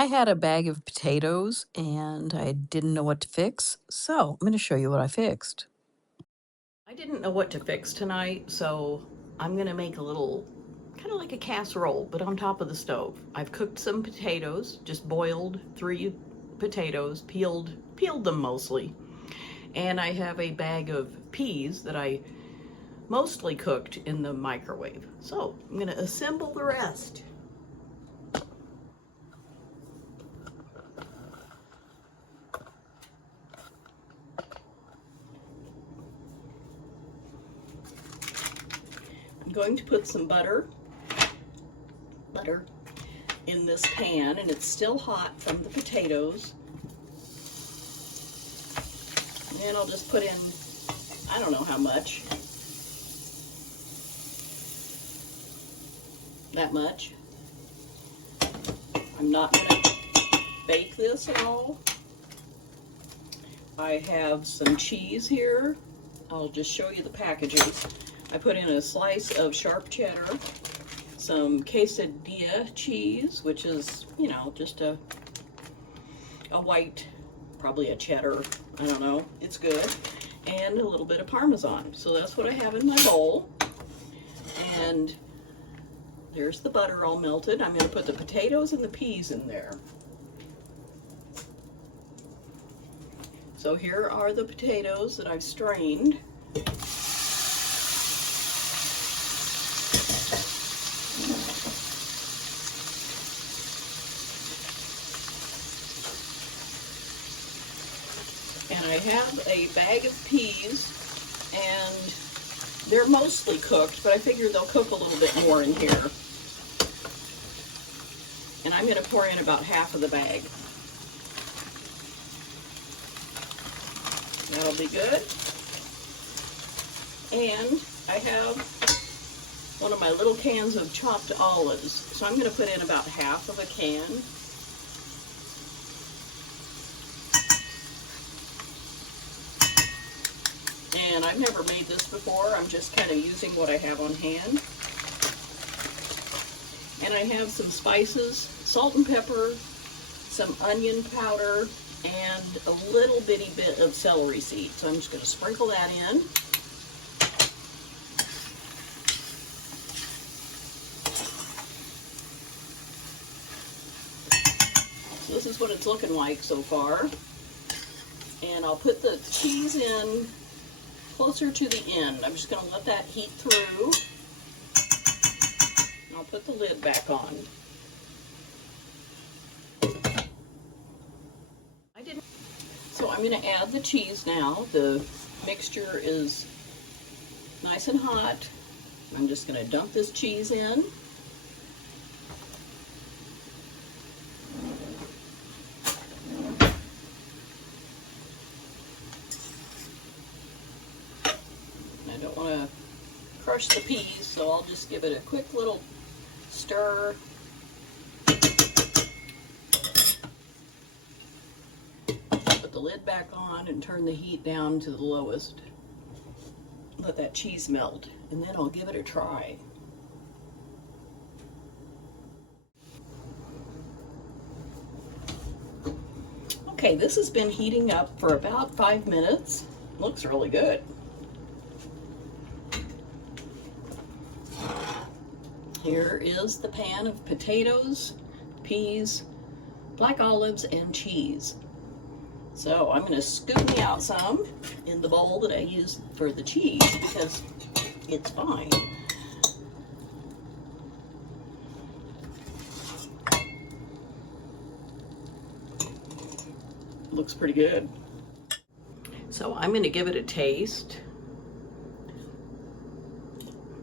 I had a bag of potatoes and I didn't know what to fix, so I'm going to show you what I fixed. I didn't know what to fix tonight, so I'm going to make a little, kind of like a casserole, but on top of the stove. I've cooked some potatoes, just boiled 3 potatoes, peeled them mostly, and I have a bag of peas that I mostly cooked in the microwave. So I'm going to assemble the rest. I'm going to put some butter in this pan, and it's still hot from the potatoes. And I'll just put in, I don't know how much, that much. I'm not going to bake this at all. I have some cheese here. I'll just show you the packages. I put in a slice of sharp cheddar, some quesadilla cheese, which is, you know, just a white, probably a cheddar, I don't know, it's good, and a little bit of Parmesan. So that's what I have in my bowl. And there's the butter all melted. I'm going to put the potatoes and the peas in there. So here are the potatoes that I've strained. And I have a bag of peas, and they're mostly cooked, but I figure they'll cook a little bit more in here. And I'm going to pour in about half of the bag. That'll be good. And I have one of my little cans of chopped olives. So I'm going to put in about half of a can. And I've never made this before. I'm just kind of using what I have on hand. And I have some spices, salt and pepper, some onion powder, and a little bitty bit of celery seed. So I'm just going to sprinkle that in. So this is what it's looking like so far. And I'll put the cheese in closer to the end. I'm just going to let that heat through. And I'll put the lid back on. So I'm going to add the cheese now. The mixture is nice and hot. I'm just going to dump this cheese in. I don't want to crush the peas, so I'll just give it a quick little stir. Put the lid back on and turn the heat down to the lowest. Let that cheese melt, and then I'll give it a try. Okay, this has been heating up for about 5 minutes. Looks really good. Here is the pan of potatoes, peas, black olives, and cheese. So I'm going to scoop me out some in the bowl that I used for the cheese because it's fine. Looks pretty good. So I'm going to give it a taste.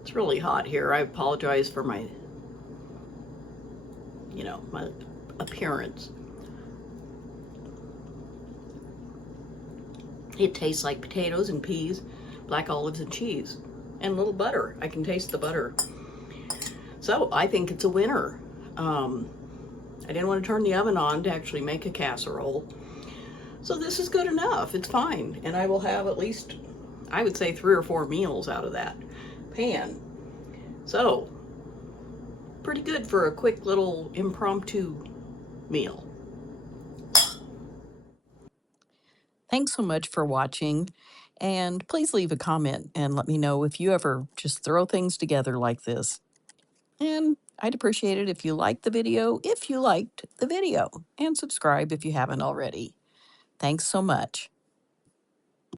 It's really hot here. I apologize for my, my appearance. It tastes like potatoes and peas, black olives and cheese, and a little butter. I can taste the butter. So I think it's a winner. I didn't want to turn the oven on to actually make a casserole. So this is good enough. It's fine. And I will have at least, I would say, 3 or 4 meals out of that pan. So pretty good for a quick little impromptu meal. Thanks so much for watching, and please leave a comment and let me know if you ever just throw things together like this. And I'd appreciate it if you liked the video, and subscribe if you haven't already. Thanks so much.